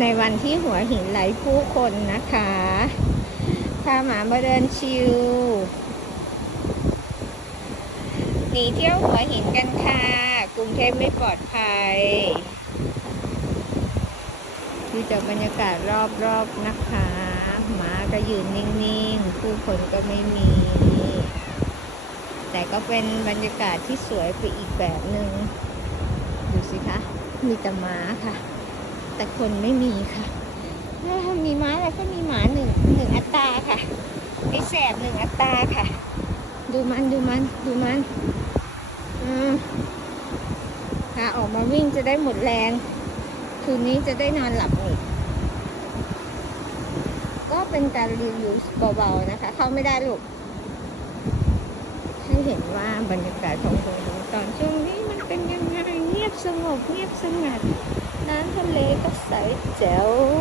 ในวันที่หัวหินไหลผู้คนนะคะพาหมามาเดินชิลหนีเที่ยวหัวหินกันค่ะ กรุงเทพไม่ปลอดภัยดูจากบรรยากาศรอบๆนะคะ หมาก็ยืนนิ่งๆ ผู้คนก็ไม่มี แต่ก็เป็นบรรยากาศที่สวยไปอีกแบบหนึ่งดูสิคะ มีแต่หมาค่ะ แต่คนไม่มีค่ะ มีม้าแล้วก็มีหมาหนึ่งหนึ่งอัตราค่ะไอแสบหนึ่งอัตราค่ะ ดูมันดูมันดูมันอืมค่ะออกมาวิ่งจะได้หมดแรง คืนนี้จะได้นอนหลับอีกก็เป็นการรีวิวเบาๆนะคะ เข้าไม่ได้ลูกให้เห็นว่าบรรยากาศของตรงนี้ตอนช่วงนี้มันเป็นยังไง เงียบสงบเงียบสงัด น้ำ